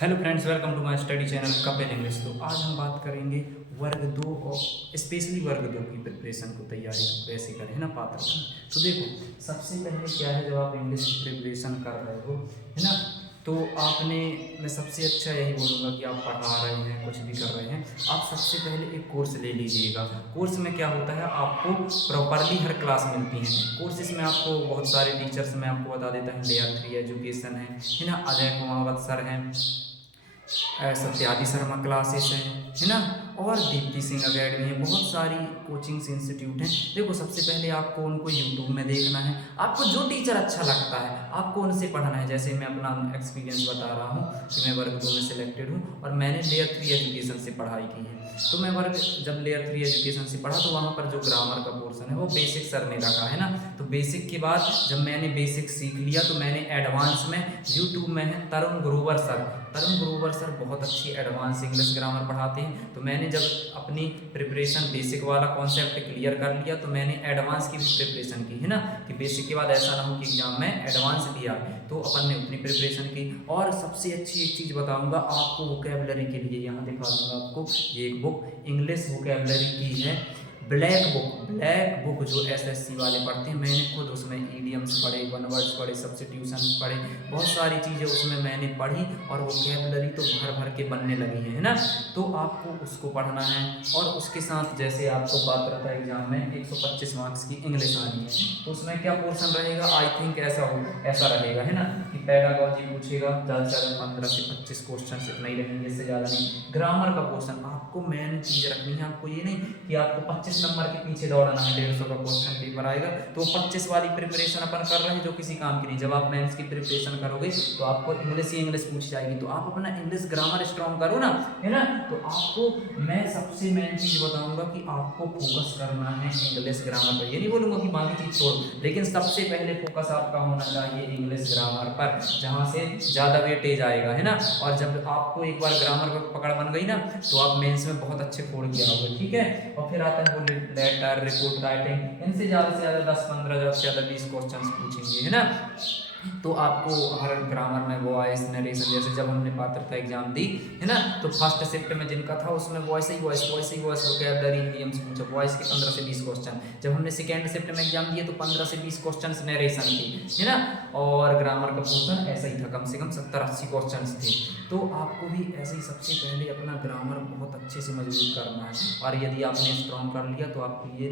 Hello friends, welcome to my study channel Kapil English. तो आज हम बात करेंगे वर्ग दो और स्पेशली वर्ग दो की प्रिपरेशन को तैयारी कैसे करें, है ना, पात्रता में। तो देखो, सबसे पहले क्या है, जब आप इंग्लिश की प्रिपरेशन कर रहे हो, है ना, तो आपने, मैं सबसे अच्छा यही बोलूँगा कि आप पढ़ा रहे हैं, कुछ भी कर रहे हैं, आप सबसे पहले एक कोर्स ले लीजिएगा। कोर्स में क्या होता है, आपको प्रॉपरली हर क्लास मिलती है। कोर्सेज में आपको बहुत सारे टीचर्स, मैं आपको बता देता हूँ, लेयर 3 एजुकेशन है ना, अजय कुमावत सर हैं, सत्यादि शर्मा क्लासेस हैं, है ना, और दीप्ति सिंह अकेडमी है, बहुत सारी कोचिंग्स इंस्टीट्यूट हैं। देखो, सबसे पहले आपको उनको यूट्यूब में देखना है, आपको जो टीचर अच्छा लगता है आपको उनसे पढ़ना है। जैसे मैं अपना एक्सपीरियंस बता रहा हूँ कि मैं वर्ग 2 में सिलेक्टेड हूँ और मैंने लेयर 3 एजुकेशन से पढ़ाई की है। तो मैं वर्ग जब लेयर 3 एजुकेशन से पढ़ा तो वहाँ पर जो ग्रामर का पोर्सन है वो बेसिक सर ने रखा है ना। तो बेसिक के बाद जब मैंने बेसिक सीख लिया तो मैंने एडवांस में यूट्यूब में है तरुण ग्रोवर सर बहुत अच्छी एडवांस इंग्लिश ग्रामर पढ़ाते हैं। तो मैंने जब अपनी प्रिपरेशन बेसिक वाला कॉन्सेप्ट क्लियर कर लिया तो मैंने एडवांस की भी प्रिपरेशन की, है ना, कि बेसिक के बाद ऐसा ना हो कि एग्जाम में एडवांस भी आए। तो अपन ने उतनी प्रिपरेशन की। और सबसे अच्छी एक चीज़ बताऊंगा आपको वोकेबलरी के लिए, यहाँ दिखा दूंगा आपको, ये एक बुक इंग्लिश वोकेबलरी की है, ब्लैक बुक जो एसएससी वाले पढ़ते हैं। मैंने खुद उसमें ईडियम्स पढ़े, वन वर्ड्स पढ़े, सब्स्टिट्यूशन पढ़े, बहुत सारी चीज़ें उसमें मैंने पढ़ी और वोकेबलरी तो भर भर के बनने लगी है ना। तो आपको उसको पढ़ना है। और उसके साथ जैसे आपको पात्रता एग्जाम में 125 मार्क्स की इंग्लिश आनी है, तो उसमें क्या पोर्शन रहेगा, आई थिंक ऐसा रहेगा, है ना, कि पेडागॉजी पूछेगा, ज़्यादा से ज़्यादा 15 से 25 क्वेश्चन इतना ही रहेंगे, इससे ज़्यादा नहीं। ग्रामर का पोर्शन आपको मेन चीज़ रखनी है, आपको ये नहीं कि आपको 25 नंबर के पीछे दौड़ना है, 150 का क्वेश्चन पेपर आएगा तो 25 वाली प्रिपरेशन अपन कर रहे हैं जो किसी काम की नहीं। जब आप मेंस की प्रिपरेशन करोगे तो आपको इंग्लिश ही इंग्लिश पूछी जाएगी, तो आप अपना इंग्लिश ग्रामर स्ट्रॉन्ग करो ना, है ना। तो आपको मैं सबसे मेन चीज़ बताऊंगा कि आपको फोकस करना है इंग्लिश ग्रामर पर। ये नहीं बोलूंगा कि बाकी चीज़ छोड़, लेकिन सबसे पहले फोकस आपका होना चाहिए इंग्लिश ग्रामर पर, जहाँ से ज़्यादा वेटेज आएगा, है ना। और जब आपको एक बार ग्रामर पर पकड़ बन गई ना तो आप मेंस में बहुत अच्छे फोड़ किया होगा, ठीक है। और फिर आता है वो लेटर, रिपोर्ट राइटिंग, इनसे ज़्यादा से ज़्यादा 10-15, ज़्यादा से ज़्यादा 20 क्वेश्चन पूछेंगे, है ना। तो आपको हर ग्रामर में वॉइस नरेशन, जैसे जब हमने पात्रता एग्जाम दी, है ना, तो फर्स्ट शिफ्ट में जिनका था उसमें वॉइस वोकैबुलरी इडियम्स पूछा, वॉइस के 15 से 20 क्वेश्चन। जब हमने सेकेंड शिफ्ट में एग्जाम दिए तो 15 से 20 क्वेश्चन नरेशन की, है ना। और ग्रामर का पोर्शन ऐसा ही था, कम से कम 70-80 क्वेश्चन थे। तो आपको भी ऐसे ही सबसे पहले अपना ग्रामर बहुत अच्छे से मजबूत करना है। और यदि आपने स्ट्रॉन्ग कर लिया तो आपको ये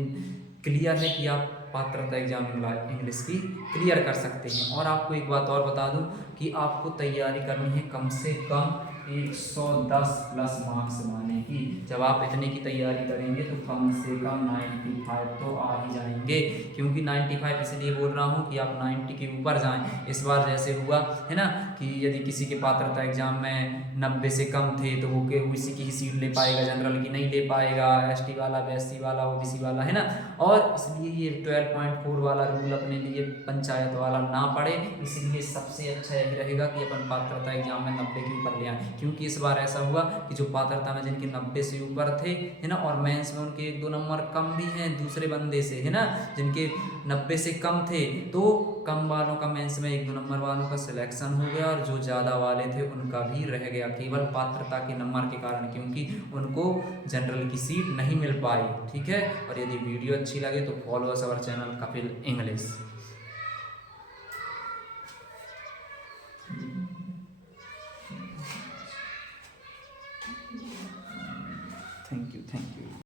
क्लियर है कि आप पात्रता एग्जाम इंग्लिश की क्लियर कर सकते हैं। और आपको एक बात और बता दूं कि आपको तैयारी करनी है कम से कम 110 प्लस मार्क्स लाने की। जब आप इतने की तैयारी करेंगे तो कम से कम 95 तो आ ही जाएंगे। क्योंकि 95 इसलिए बोल रहा हूँ कि आप 90 के ऊपर जाएं। इस बार जैसे हुआ, है ना, कि यदि किसी के पात्रता एग्जाम में 90 से कम थे तो वो उसी की ही सीट ले पाएगा, जनरल की नहीं ले पाएगा, एसटी वाला, एससी वाला, ओबीसी वाला, है ना। और इसलिए ये 12.4 वाला रूल अपने लिए पंचायत वाला ना पड़े, इसलिए सबसे अच्छा यही रहेगा कि अपन पात्रता एग्जाम में 90 के ऊपर ले आए। क्योंकि इस बार ऐसा हुआ कि जो पात्रता में जिनके 90 से ऊपर थे, है ना, और मेंस में उनके 1-2 नंबर कम भी हैं दूसरे बंदे से, है ना, जिनके 90 से कम थे, तो कम वालों का मेंस में 1-2 नंबर वालों का सिलेक्शन हो गया और जो ज़्यादा वाले थे उनका भी रह गया, केवल पात्रता के नंबर के कारण, क्योंकि उनको जनरल की सीट नहीं मिल पाई, ठीक है। और यदि वीडियो अच्छी लगे तो follow us our channel Kapil English. Thank you.